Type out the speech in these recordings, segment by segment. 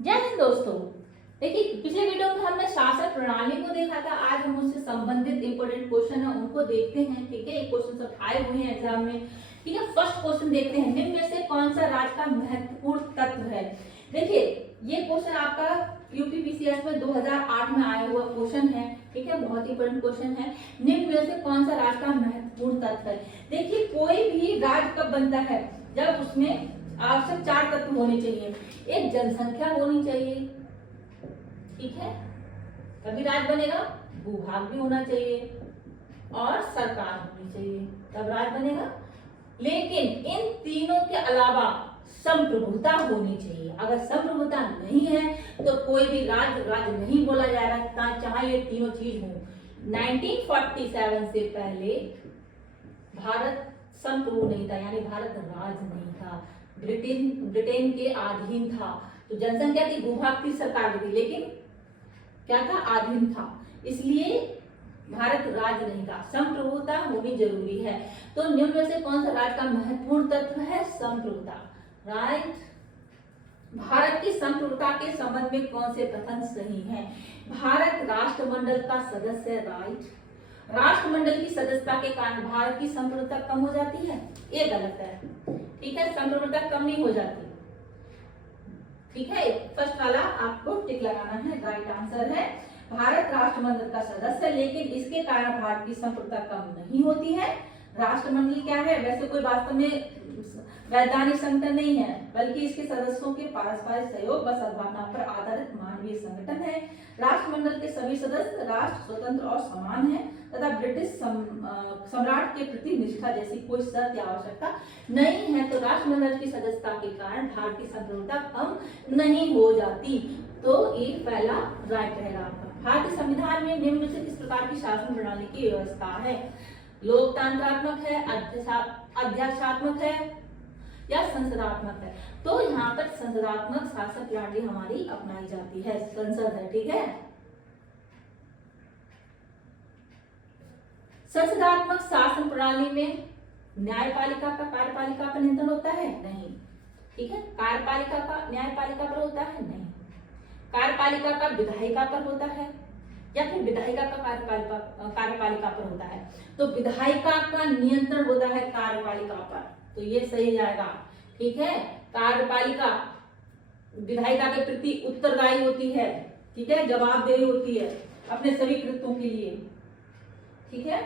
जय हिंद दोस्तों। देखिए, पिछले वीडियो में हमने शासन प्रणाली को देखा था। आज हम उससे संबंधित इंपॉर्टेंट क्वेश्चन है उनको देखते हैं। ठीक है, ये क्वेश्चन सब आए हुए हैं एग्जाम में। ठीक है, फर्स्ट क्वेश्चन देखते हैं, निम्न में से कौन सा राज्य का महत्वपूर्ण तत्व है। देखिए, ये क्वेश्चन आपका यूपीपीसीएस में 2008 में आया हुआ क्वेश्चन है। ठीक है, बहुत ही इंपॉर्टेंट क्वेश्चन है। निम्न में से कौन सा राज्य का महत्वपूर्ण तत्व है। देखिए, कोई भी राज्य कब बनता है, जब उसमें आवश्यक 4 तत्व होने चाहिए। एक जनसंख्या होनी चाहिए, ठीक है, तभी राज्य बनेगा। भूभाग भी होना चाहिए और सरकार होनी चाहिए, तब राज्य बनेगा। लेकिन इन तीनों के अलावा संप्रभुता होनी चाहिए। अगर संप्रभुता नहीं है तो कोई भी राज्य नहीं बोला जाएगा, चाहे ये तीनों चीज हो। 1947 से पहले भारत संप्रभु नहीं था, यानी भारत राज्य नहीं था, ब्रिटेन के अधीन था। तो जनसंख्या थी, भूभाग थी, सरकार थी, लेकिन क्या था, अधीन था, इसलिए भारत राज्य नहीं था। संप्रभुता होनी जरूरी है। तो निम्न में से कौन सा राज्य का महत्वपूर्ण तत्व है, संप्रभुता, राइट। भारत की संप्रभुता के संबंध में कौन से कथन सही हैं। भारत राष्ट्रमंडल का सदस्य है, राइट। राष्ट्रमंडल की सदस्यता के कारण भारत की संप्रभुता कम हो जाती है, ये गलत है। ठीक है, संप्रभुता कम नहीं हो जाती। ठीक है, फर्स्ट वाला आपको टिक लगाना है, राइट आंसर है। भारत राष्ट्रमंडल का सदस्य है, लेकिन इसके कारण भारत की संप्रभुता कम नहीं होती है। राष्ट्रमंडल क्या है, वैसे कोई वास्तव में वैधानिक संगठन नहीं है, बल्कि इसके सदस्यों के पारस्परिक सहयोग व सद्भावना पर आधारित मानवीय संगठन है। राष्ट्रमंडल के सभी सदस्य राष्ट्र स्वतंत्र और समान है तथा ब्रिटिश सम्राट के प्रति निष्ठा जैसी कोई शर्त या आवश्यकता नहीं है। तो राष्ट्रमंडल की सदस्यता के कारण भारत की संप्रभुता कम नहीं हो जाती। तो ये पहला राइट रहेगा आपका। भारतीय संविधान में निम्न में से किस प्रकार की शासन प्रणाली की व्यवस्था है। लोकतंत्रात्मक है, अध्यात्मक है या संसदात्मक है। तो यहाँ पर संसदात्मक शासन प्रणाली हमारी अपनाई जाती है, संसद है। ठीक है, संसदात्मक शासन प्रणाली में न्यायपालिका का कार्यपालिका पर नियंत्रण होता है, नहीं। ठीक है, कार्यपालिका का न्यायपालिका पर होता है, नहीं। कार्यपालिका का विधायिका पर होता है या फिर विधायिका का कार्यपालिका पर होता है। तो विधायिका का नियंत्रण होता है कार्यपालिका पर, तो ये सही जाएगा। ठीक है, कार्यपालिका विधायिका के प्रति उत्तरदायी होती है। ठीक है, जवाबदेही होती है अपने सभी कृत्यों के लिए। ठीक है,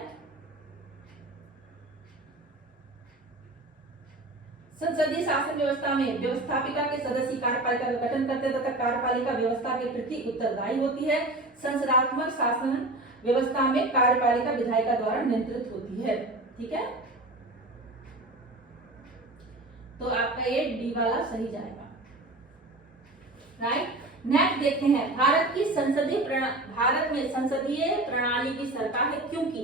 संसदीय शासन व्यवस्था में व्यवस्थापिका के सदस्य कार्यपालिका का गठन करते तथा कार्यपालिका व्यवस्था के प्रति उत्तरदायी होती है। संसदात्मक शासन व्यवस्था में कार्यपालिका विधायिका द्वारा नियंत्रित होती है। ठीक है, तो आपका ये डी वाला सही जाएगा, राइट। नेक्स्ट देखते हैं, भारत में संसदीय प्रणाली की सरकार है क्योंकि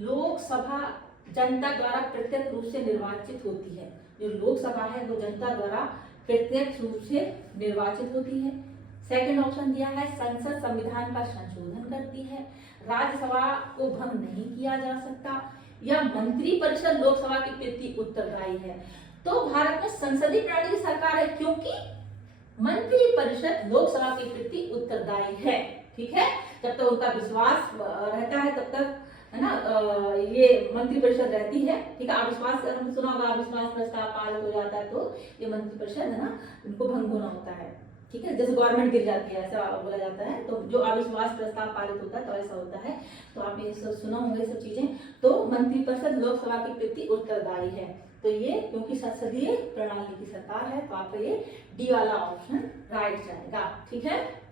लोकसभा जनता द्वारा प्रत्यक्ष रूप से निर्वाचित होती है। जो लोकसभा है वो जनता द्वारा प्रत्यक्ष रूप से निर्वाचित होती है। सेकंड ऑप्शन दिया है, संसद संविधान का संशोधन करती है। राज्यसभा को भंग नहीं किया जा सकता, या मंत्री परिषद लोकसभा के प्रति उत्तरदायी है। तो भारत में संसदीय प्रणाली की सरकार है क्योंकि मंत्री परिषद लोकसभा के प्रति उत्तरदायी है। ठीक है, जब तक उनका विश्वास रहता है तब तक, है ना, ये मंत्री परिषद रहती है। ठीक है, अविश्वास सुना होगा, अविश्वास प्रस्ताव पारित हो जाता है तो ये मंत्री परिषद, है ना, उनको भंग होना होता है। ठीक है, जैसे गवर्नमेंट गिर जाती है ऐसा बोला जाता है, तो जो अविश्वास प्रस्ताव पारित होता है तो ऐसा होता है। तो आपने ये सब सुना होगा, ये सब चीजें। तो मंत्री परिषद लोकसभा के प्रति उत्तरदायी है। तो ये क्योंकि संसदीय प्रणाली की सरकार है, तो आपका ये डी वाला ऑप्शन राइट जाएगा। ठीक है,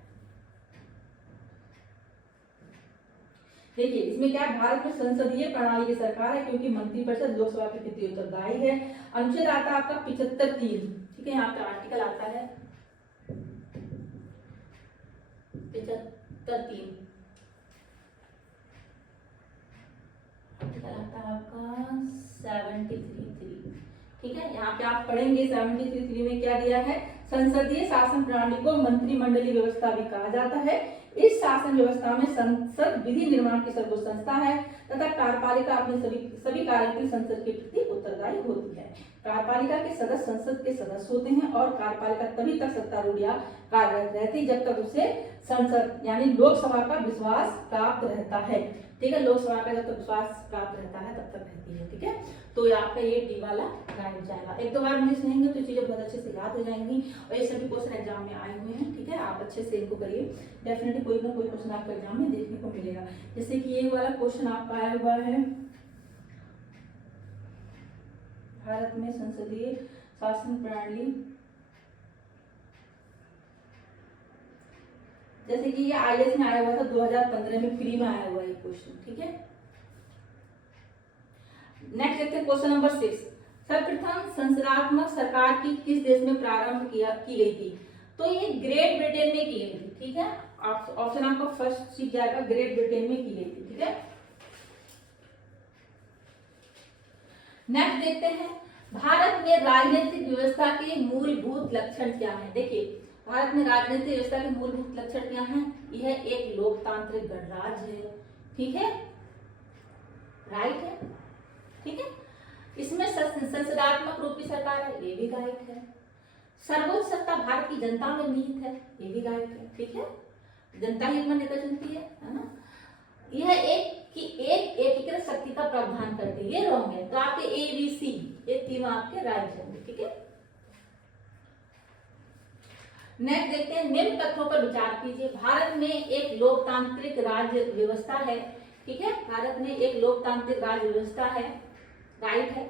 देखिए इसमें क्या है, भारत में संसदीय प्रणाली की सरकार है क्योंकि मंत्रिपरिषद लोकसभा के प्रति उत्तरदायी है। अनुच्छेद आता है आपका 75(3). ठीक है, यहाँ पे आर्टिकल आता है 75(3), आर्टिकल आता है आपका 73(3). ठीक है, यहाँ पे आप पढ़ेंगे 73(3) में क्या दिया है, संसदीय शासन प्रणाली को मंत्रिमंडलीय व्यवस्था भी कहा जाता है। इस शासन व्यवस्था में संसद विधि निर्माण की सर्वोच्च संस्था है तथा कार्यपालिका अपने सभी कार्यों की संसद के प्रति उत्तरदायी होती है। कार्यपालिका के सदस्य संसद के सदस्य होते हैं और कार्यपालिका तभी तक सत्तारूढ़ या कार्यरत रहती है जब तक उसे संसद यानी लोकसभा का विश्वास प्राप्त रहता है। ठीक है, लोकसभा का जब तक विश्वास प्राप्त रहता है तब तक रहती है। ठीक है, तो ये आपका ये डी वाला राइट हो जाएगा। एक दो बार मुझे सुनेंगे तो चीजें बहुत अच्छे से याद हो जाएंगी और ये सभी क्वेश्चन एग्जाम में आए हुए हैं। ठीक है, आप अच्छे से इनको करिए, डेफिनेटली कोई ना कोई क्वेश्चन आपको एग्जाम में देखने को मिलेगा। जैसे कि ये वाला क्वेश्चन आपका आया हुआ है, भारत में संसदीय शासन प्रणाली, जैसे कि ये IAS में आया हुआ था 2015 में, प्री में आया हुआ है क्वेश्चन। ठीक है, नेक्स्ट देखते हैं क्वेश्चन नंबर 6। सर्वप्रथम संसदात्मक सरकार की किस देश में प्रारंभ की गई थी? तो ये ग्रेट ब्रिटेन में की गई थी। ठीक है, ऑप्शन आपका फर्स्ट सीख जाएगा, ग्रेट ब्रिटेन में की गई थी। ठीक है, नेक्स्ट देखते हैं, भारत में राजनीतिक व्यवस्था के मूलभूत लक्षण क्या है? देखिए, भारत में राजनीतिक व्यवस्था के मूलभूत लक्षण क्या हैं? यह एक लोकतांत्रिक गणराज्य है। ठीक है, राइट है। ठीक है, इसमें संसदात्मक रूप की सरकार है, ये भी राइट है। सर्वोच्च सत्ता भारत की जनता में निहित है, ये भी राइट है। ठीक है, जनता ही में नेता चुनती है ना। यह एक एकीकृत शक्ति का प्रावधान करती है, ये रॉन्ग है। तो आपके ABC ये तीनों आपके राइट होंगे। ठीक है, नेक्स्ट देखते हैं, निम्न तथ्यों पर विचार कीजिए। भारत में एक लोकतांत्रिक राज्य व्यवस्था है। ठीक है, भारत में एक लोकतांत्रिक राज्य व्यवस्था है, राइट है।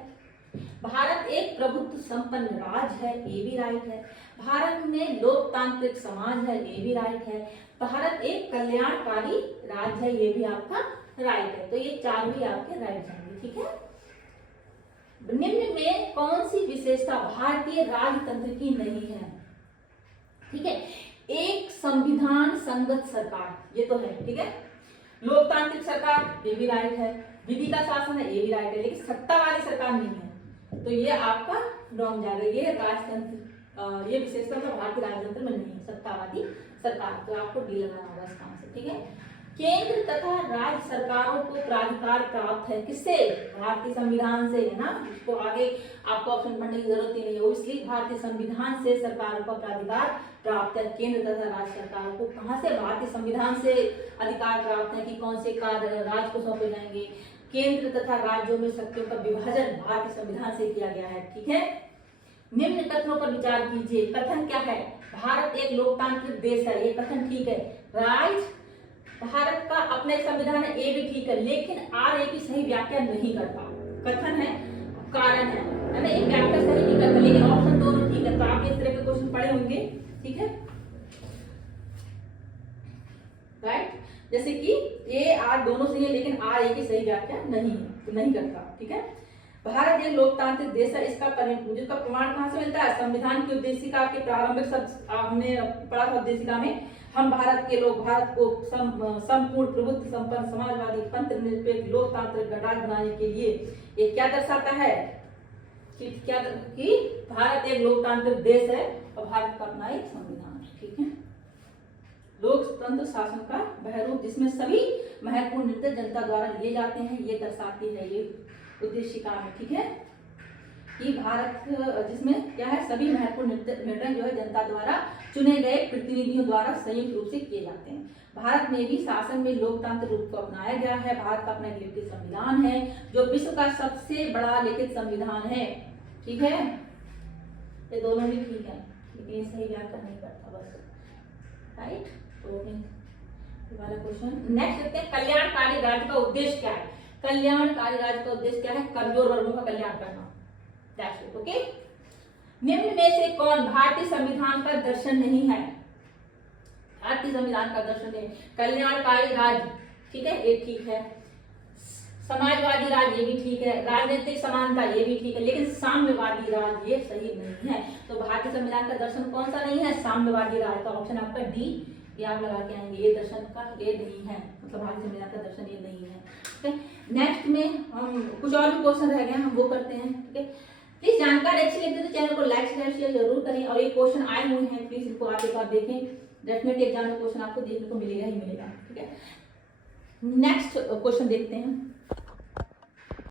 भारत एक प्रभुत्व संपन्न राज्य है, ये भी राइट है। भारत में लोकतांत्रिक समाज है, ये भी राइट है। भारत एक कल्याणकारी राज्य है, ये भी आपका राइट है। तो ये चार भी आपके राइट जाएंगे। ठीक है, निम्न में कौन सी विशेषता भारतीय राजतंत्र की नहीं है? ठीक है, एक संविधान संगत सरकार, ये तो है। ठीक है, लोकतांत्रिक सरकार, ये भी राइट है। विधि का शासन है, ये भी राइट है, लेकिन सत्तावादी सरकार नहीं है, तो ये आपका रॉन्ग जाएगा। ये राजतंत्र, ये विशेषता तो भारतीय राजतंत्र में नहीं है, सत्तावादी सरकार, तो आपको डी लगाना होगा इसका आंसर। ठीक है, केंद्र तथा राज्य सरकारों को प्राधिकार प्राप्त है, किससे? भारतीय संविधान से, है ना। इसको आगे आपको ऑप्शन पढ़ने की जरूरत ही नहीं है, इसलिए भारतीय संविधान से सरकारों का प्राधिकार प्राप्त है। केंद्र तथा राज्य सरकारों को कहां से? भारतीय संविधान से अधिकार प्राप्त है कि कौन से कार्य राज्य को सौंपे जाएंगे। केंद्र तथा राज्यों में शक्तियों का विभाजन भारतीय संविधान से किया गया है। ठीक है, निम्न कथनों पर विचार कीजिए। कथन क्या है? भारत एक लोकतांत्रिक देश है, ये कथन ठीक है, राइट। भारत का अपने संविधान है, ये भी ठीक है, लेकिन RA की सही व्याख्या नहीं करता। कथन है, कारण है ना, ये व्याख्या सही नहीं करता, लेकिन ऑप्शन दोनों ठीक है। तो आप इस तरह के क्वेश्चन पढ़े होंगे। ठीक है, राइट, जैसे कि A R दोनों सही है, लेकिन RA की सही व्याख्या नहीं है, तो नहीं करता। ठीक है, भारत एक लोकतांत्रिक देश है, इसका जिसका प्रमाण कहां से मिलता है? संविधान की उद्देशिका के प्रारंभिक शब्द हमने पढ़ा था उद्देशिका में, हम भारत के लोग भारत को संपूर्ण प्रभुत्व संपन्न समाजवादी तंत्र निरपेक्ष लोकतांत्रिक गणराज्य बनाने के लिए ये क्या दर्शाता है कि भारत एक लोकतांत्रिक देश है और भारत का अपना एक संविधान है। ठीक है, लोकतंत्र शासन का बहरूप जिसमें सभी महत्वपूर्ण निर्णय जनता द्वारा लिए जाते हैं, ये दर्शाती है ये उद्देशिका में। ठीक है, कि भारत जिसमें क्या है, सभी महत्वपूर्ण निर्णय जो है जनता द्वारा चुने गए प्रतिनिधियों द्वारा संयुक्त रूप से किए जाते हैं। भारत में भी शासन में लोकतांत्रिक रूप को अपनाया गया है। भारत का अपना लिखित संविधान है जो विश्व का सबसे बड़ा लिखित संविधान है। ठीक है, ये दोनों भी ठीक है, लेकिन ये सही व्याख्या नहीं करता बस, राइट। तो वाला क्वेश्चन नेक्स्ट देखते हैं, कल्याणकारी राज्य का उद्देश्य क्या है? कल्याणकारी राज्य का उद्देश्य क्या है? कमजोर वर्गों का कल्याण करना। ओके, निम्न में से कौन भारतीय संविधान का दर्शन नहीं है? भारतीय संविधान का दर्शन नहीं, कल्याणकारी राज्य, ठीक है, ये ठीक है। समाजवादी राज्य, ये भी ठीक है। राजनीतिक समानता, ये भी ठीक है, लेकिन साम्यवादी राज्य ये सही नहीं है। तो भारतीय संविधान का दर्शन कौन सा नहीं है? साम्यवादी राज्य। तो ऑप्शन आपका डी, ये आप लगा के आएंगे, ये दर्शन का ये नहीं है, मतलब भारतीय संविधान का दर्शन ये नहीं है। ठीक है, नेक्स्ट में हम कुछ और भी क्वेश्चन रह गए, हम वो करते हैं। ठीक है, प्लीज जानकारी अच्छी लगती है तो चैनल को लाइक शेयर जरूर करें, और ये क्वेश्चन आए हुए हैं, प्लीज इनको आप एक बार देखें। डेफिनेटली एग्जाम में क्वेश्चन आपको देखने को मिलेगा ही मिलेगा। ठीक है, नेक्स्ट क्वेश्चन देखते हैं।